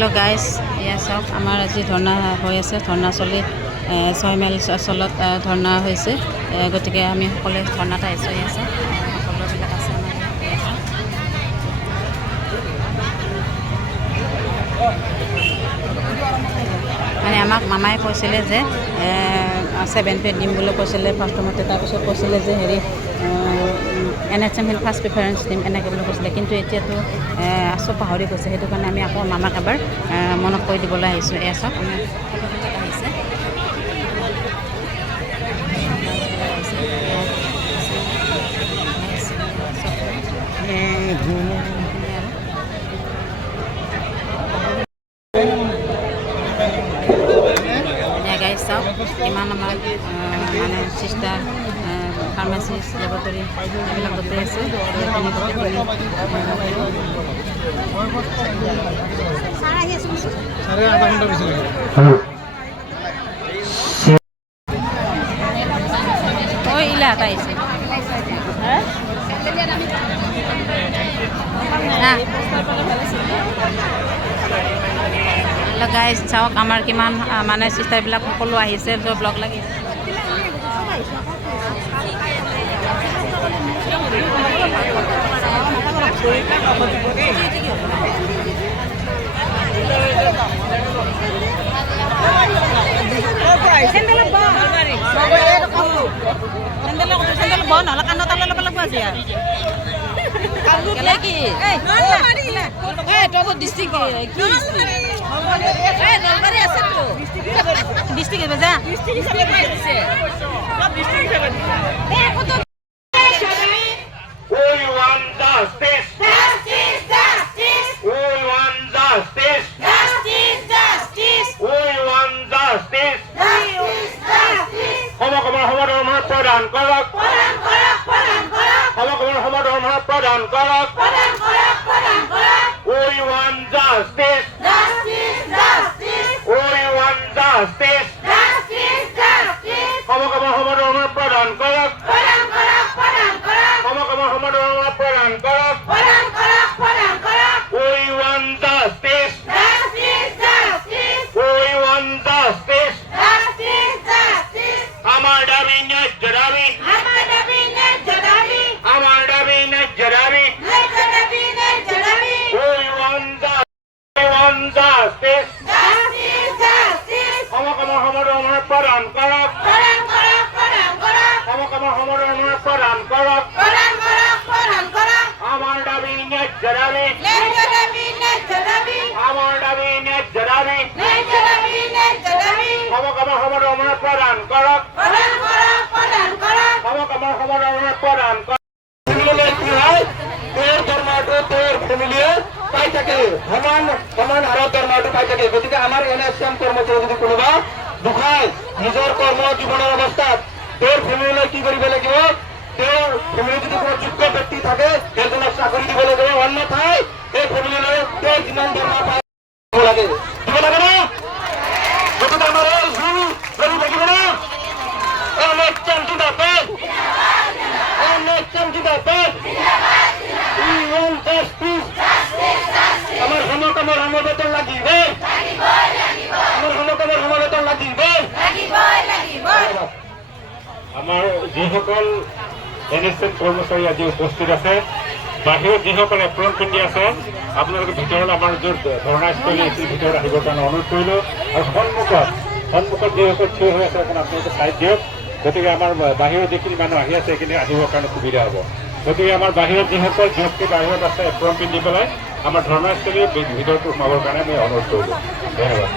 Hello' guys, এয়া চাওক আমাৰ আজি ধৰ্ণা হৈ আছে। ধৰ্ণা চলি 6 মাইল অঞ্চলত ধৰ্ণা হৈছে। গতিকে আমি সকলোৱে ধৰ্ণাত আহিছোঁ। এয়া চাওক সকলোবিলাক আছে আমাৰ ইয়াত। মানে আমাক মামাই কৈছিলে যে 7 পে দিম বুলি কৈছিলে প্ৰথমতে। তাৰপিছত কৈছিলে যে হেৰি NHM ফাৰ্ষ্ট প্ৰিফাৰেঞ্চ দিম এনেকৈ বুলি কৈছিলে, কিন্তু এতিয়াতো চব পাহৰি গৈছে। সেইটো কাৰণে আমি আকৌ মামাক এবাৰ মনত কৰি দিবলৈ আহিছোঁ। এয়া চাওক আমি সকলোবিলাক আহিছে। গাইজ চাওক কিমান আমাৰ মানে চিষ্টাৰ ফাৰ্মাচিষ্ট লেবৰেটৰী এইবিলাক গোটেই আছে। ইলা এটা আহিছে গাইজ চাওক আমাৰ কিমান মানে চিষ্টাৰবিলাক সকলো আহিছে, য'ত ব্লগ লাগি প্রদান করক, সমকমর প্রদান করক। We want justice. We want justice. সমকমর প্রদান করক, সমকমর প্রদান করক। We want justice. We want justice. আমার দাবি ন্যায্য দাবি, আমার দাবি ন্যায্য দাবি। We want justice. সমকমর প্রদান করক, সমকমর প্রদান করক। আমার দাবি ন্যায্য দাবি, আমার দাবি ন্যায্য দাবি। সমকমর প্রদান করক, সমকমর প্রদান করক। পাই থাকে সমান হাৰত দৰমহাটো পাই থাকে। গতিকে আমাৰ NHM কৰ্মচাৰী যদি কোনোবা দুখাই নিজৰ কৰ্ম জীৱনৰ অৱস্থাত তেওঁৰ ফেমিলিলৈ কি কৰিব লাগিব, তেওঁৰ ফেমিলি যদি কোনো যোগ্য ব্যক্তি থাকে সেইজনক চাকৰি দিব লাগিব। অন্যথাই এই ফেমিলিলৈ তেওঁ যিমান দৰমহা পাই দিব লাগে, দিব লাগে ন। গতিকে আমাৰ এই জুই ধৰি থাকিব ন। NHM জিন্দাবাদ, NHM জিন্দাবাদ। We want justice. আমাৰ সমকামৰ সমবেতন লাগিব, আমাৰ সমকামৰ সমবেতন লাগিব। আমাৰ যিসকল NHM কৰ্মচাৰী আজি উপস্থিত আছে, বাহিৰত যিসকল এপ্ৰন পিন্ধি আছে, আপোনালোকে ভিতৰত আমাৰ য'ত ধৰ্ণাস্থলী আছিল ভিতৰত আহিবৰ কাৰণে অনুৰোধ কৰিলোঁ। আৰু সন্মুখত যিসকল থিয় হৈ আছে আপোনালোকে চাই দিয়ক। গতিকে আমাৰ বাহিৰত যিখিনি মানুহ আহি আছে সেইখিনি আহিবৰ কাৰণে সুবিধা হ'ব। গতিকে আমাৰ বাহিৰত যিসকল ব্যক্তি বাহিৰত আছে এপ্ৰন পিন্ধি পেলাই আমাৰ ধৰ্ণাস্থলীৰ ভিতৰতো সোমাবৰ কাৰণে আমি অনুৰোধ কৰিলোঁ। ধন্যবাদ।